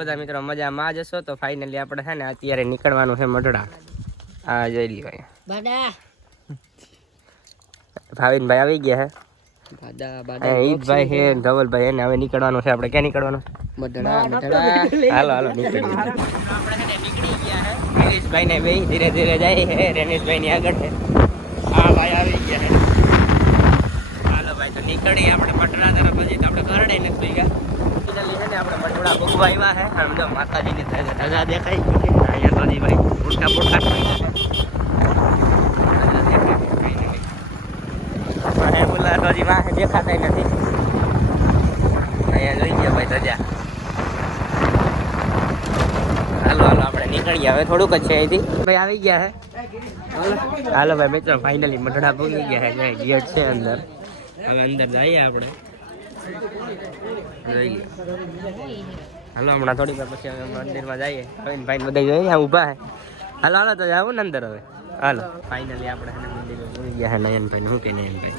બધા મિત્રો મજામાં જશો તો ફાઇનલી આપણે છે ને અત્યારે નીકળવાનું છે મઢડા. આ જોઈ લ્યો ભાવિનભાઈ આવી ગયા છે. ઈદભાઈ છે ધવલભાઈ એને હવે નીકળવાનું છે. આપણે ક્યાં નીકળવાનું? મઢડા. હાલો હાલો નીકળી ગયા છે. રેનેશભાઈ ને ભાઈ ધીરે ધીરે જાય છે. રેનેશભાઈ ની આગળ છે. હા ભાઈ આવી ગયા છે. હાલો ભાઈ તો નીકળી આપણે મઢડા તરફ. પછી તો આપણે કરડે નથી ગયા. આપણે મઢડા ભોગવા આવ્યા છે. આમ જો માતાજીની ધજા દેખાય અહીંયા તો ભાઈ પુરખા પુરખા હજી વાહ દેખાતા નથી. અહીંયા જોઈ ગયા ભાઈ ધજા. હાલો હાલો આપણે નીકળીએ હવે. થોડુંક જ છે અહીંથી. ભાઈ આવી ગયા છે. હાલો ભાઈ મિત્રો ફાઇનલી મઢડા ભોગી ગયા છે. ગેટ છે અંદર. હવે અંદર જઈએ આપણે. હાલો હમણાં થોડી વાર પછી મંદિરમાં જઈએ. ભાઈ બધા જોઈએ ઊભા છે. હાલો હાલો તો જાવું ને અંદર હવે. હાલો ફાઇનલી આપણે મંદિરમાં જોઈ ગયા છે. નયનભાઈ શું કે નયનભાઈ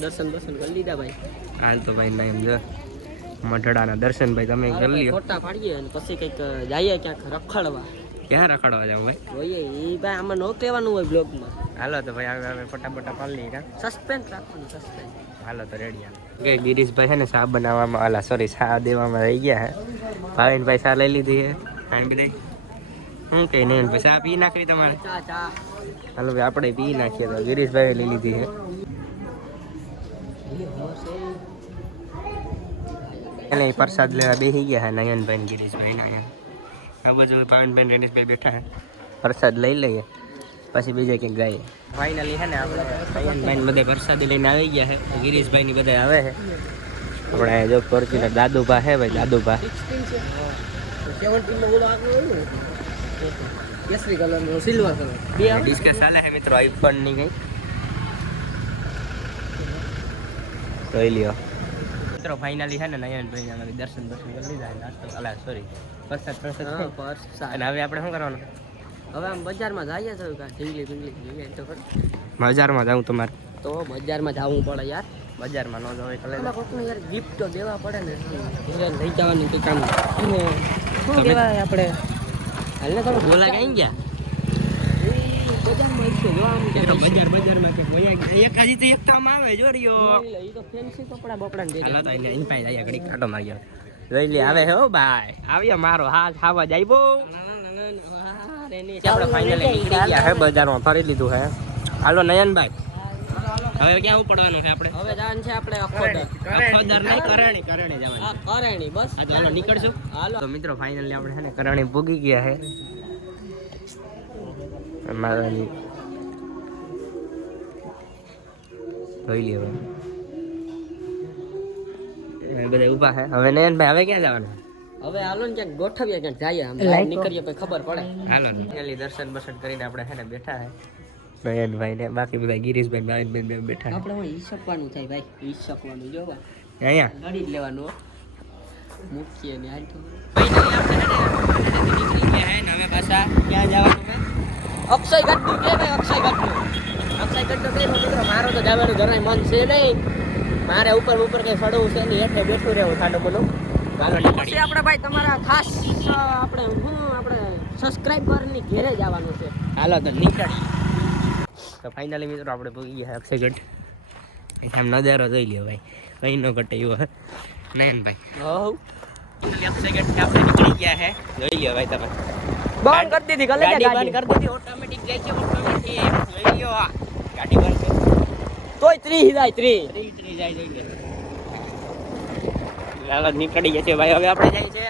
દર્શન કરી લીધા ભાઈ. હાલ તો ભાઈ નયન જો મઢડાના દર્શન ભાઈ તમે કરી લ્યો. ફોટા પાડીએ અને પછી કંઈક જઈએ ક્યાંક રખડવા. ક્યાં રખડવા જાવ ભાઈ? જોઈએ એ ભાઈ આમાં નો કહેવાનું હોય બ્લોગમાં. હાલો તો ભાઈ હવે ફટાફટ પાડી લઈએ. સસ્પેન્સ રાખવાનું સસ્પેન્સ. હાલો તો રેડી હાલ કે ગિરીશભાઈ છે ને ચા બનાવવામાં આલા સોરી ચા દેવામાં રહી ગયા છે. ભાવિનભાઈ ચા લઈ લીધી છે. ખાંડ બી શું કે નહીં ભાઈ ચા પી નાખવી તમારે? હાલો ભાઈ આપણે પી નાખીએ. તો ગિરીશભાઈ લઈ લીધી છે. એટલે પ્રસાદ લેવા બેસી ગયા છે નયનભાઈ ગિરીશભાઈ ના. અહીંયા આ બાજુ ભાવિનભાઈ રેનેશભાઈ બેઠા છે. પ્રસાદ લઈ લઈએ પછી બીજે ક્યાંક ગાઈએ. ફાઇનલી છે ને આપણે નયનભાઈ બધા પ્રસાદી લઈને આવી ગયા છે. ગિરીશભાઈ ની બધા આવે છે. આપણે જો ફોર્ચ્યુનર દાદુભા છે ભાઈ. દાદુભા કેસરી કલર નો સિલ્વર કલર બે ડિસ્કસ ચાલે છે મિત્રો. આઈફોન ની કઈ જોઈ લ્યો મિત્રો. ફાઇનલી છે ને નયનભાઈ અમારી દર્શન કરી લીધા. નાસ્તો અલા સોરી પ્રસાદ અને હવે આપણે શું કરવાનું? હવે આમ બજારમાં જઈએ તો ઢીંગલી જોઈએ તો બજારમાં જાઉં તમારે? તો બજારમાં જવું પડે યાર. બજારમાં ન જવાય કલે કોકને યાર ગિફ્ટ તો દેવા પડે ને. લઈ જવાનું કંઈક કામ શું કહેવાય આપણે હાલ ને તમે બોલા કઈ ગયા બજારમાં કે એક હજી તો એક કામ આવે જોરિયો. ઈ તો ફેન્સી કપડા બપડા ને હાલો તો એને પાઈ જાય ઘડી કાટો માર્યો. જોઈ લે આવે હો ભાઈ. આવ્યો મારો હાથ ખાવા જાય બહુ. આપણે ફાઇનલી નીકળી ગયા છે. બજારમાં ફરી લીધું છે. હાલો નયનભાઈ હવે ક્યાં ઉપડવાનું છે આપણે? હવે જવાનું છે આપણે અખોદર નહીં કરણી જવાનું. હા કરણી બસ. હાલો નીકળશું. હાલો તો મિત્રો ફાઇનલી આપણે છે ને કરણી પૂગી ગયા છે. મારાની જોઈ લે બધા ઊભા છે. હવે નયનભાઈ હવે ક્યાં જવાનું? હવે હાલો ને ક્યાંક ગોઠવીએ ક્યાંક જઈએ નીકળીએ પછી ખબર પડે. હાલો દર્શન બર્શન કરીને આપણે છે ને બેઠા છે નયનભાઈ ને બાકી બધા ગિરીશભાઈ ભાવિનભાઈ બેઠા. આપણે ઈસકવાનું થાય ભાઈ. ઈસકવાનું જોવા અહીંયા ગાડી જ લેવાનું મૂકીએ ને હાલ તો ફાઇનલી આપણે નીકળી ગયા છે ને હવે પાછા ક્યાં જવાનું છે? અક્ષય ગઢ કે ભાઈ અક્ષય ગઢ કઈ મિત્રો મારો તો જવાનું જરાય મન છે નહીં. મારે ઉપર કઈ સડવું છે નહીં એટલે બેઠું રહેવું ખાડો બોલો. પછી આપણે ભાઈ તમારા ખાસ આપણે સબસ્ક્રાઇબર ની ઘેરે જવાનું છે. હાલો તો નીકળી. તો ફાઇનલી મિત્રો આપણે પહોંચી ગયા અક્ષયગઢ. આમ નજારો જોઈ લ્યો ભાઈ. કઈ નો ઘટે એવો નયનભાઈ. અક્ષયગઢ આપણે નીકળી ગયા છે. જોઈ લ્યો ભાઈ તમે. બંધ કરી દીધી ગાડી બંધ કરી દીધી. ઓટોમેટિક જાય છે. ઓટોમેટિક જોઈ લ્યો ગાડી બંધ છે તોય 30 જાય 30 જાય જોઈ લ્યો. હાલો નીકળી ગયા છે ભાઈ. હવે આપણે જાય છે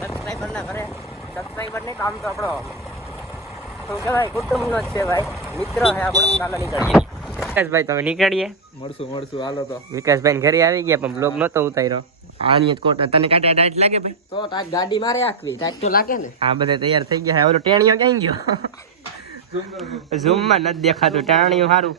સબસ્ક્રાઇબર ના ઘરે. સબસ્ક્રાઇબર ને કામ તો આપણો શું કહેવાય કુટુંબનો જ છે ભાઈ. મિત્ર છે આપણો. ચાલો નીકળીએ. વિકાસભાઈ તમે નીકળીએ. મળશું હાલો તો. વિકાસભાઈ ઘરે આવી ગયા પણ બ્લોગ નતો ઉતાર્યો. આની કોટ તને કાટે ટાઈટ લાગે ભાઈ? તો ટાઈટ ગાડી મારે આખવી ટાઈટ તો લાગે ને. આ બધા તૈયાર થઈ ગયા. ઓલો ટેણીઓ ક્યાં ગયો? ઝૂમ માં નથી દેખાતું. ટાણીઓ સારું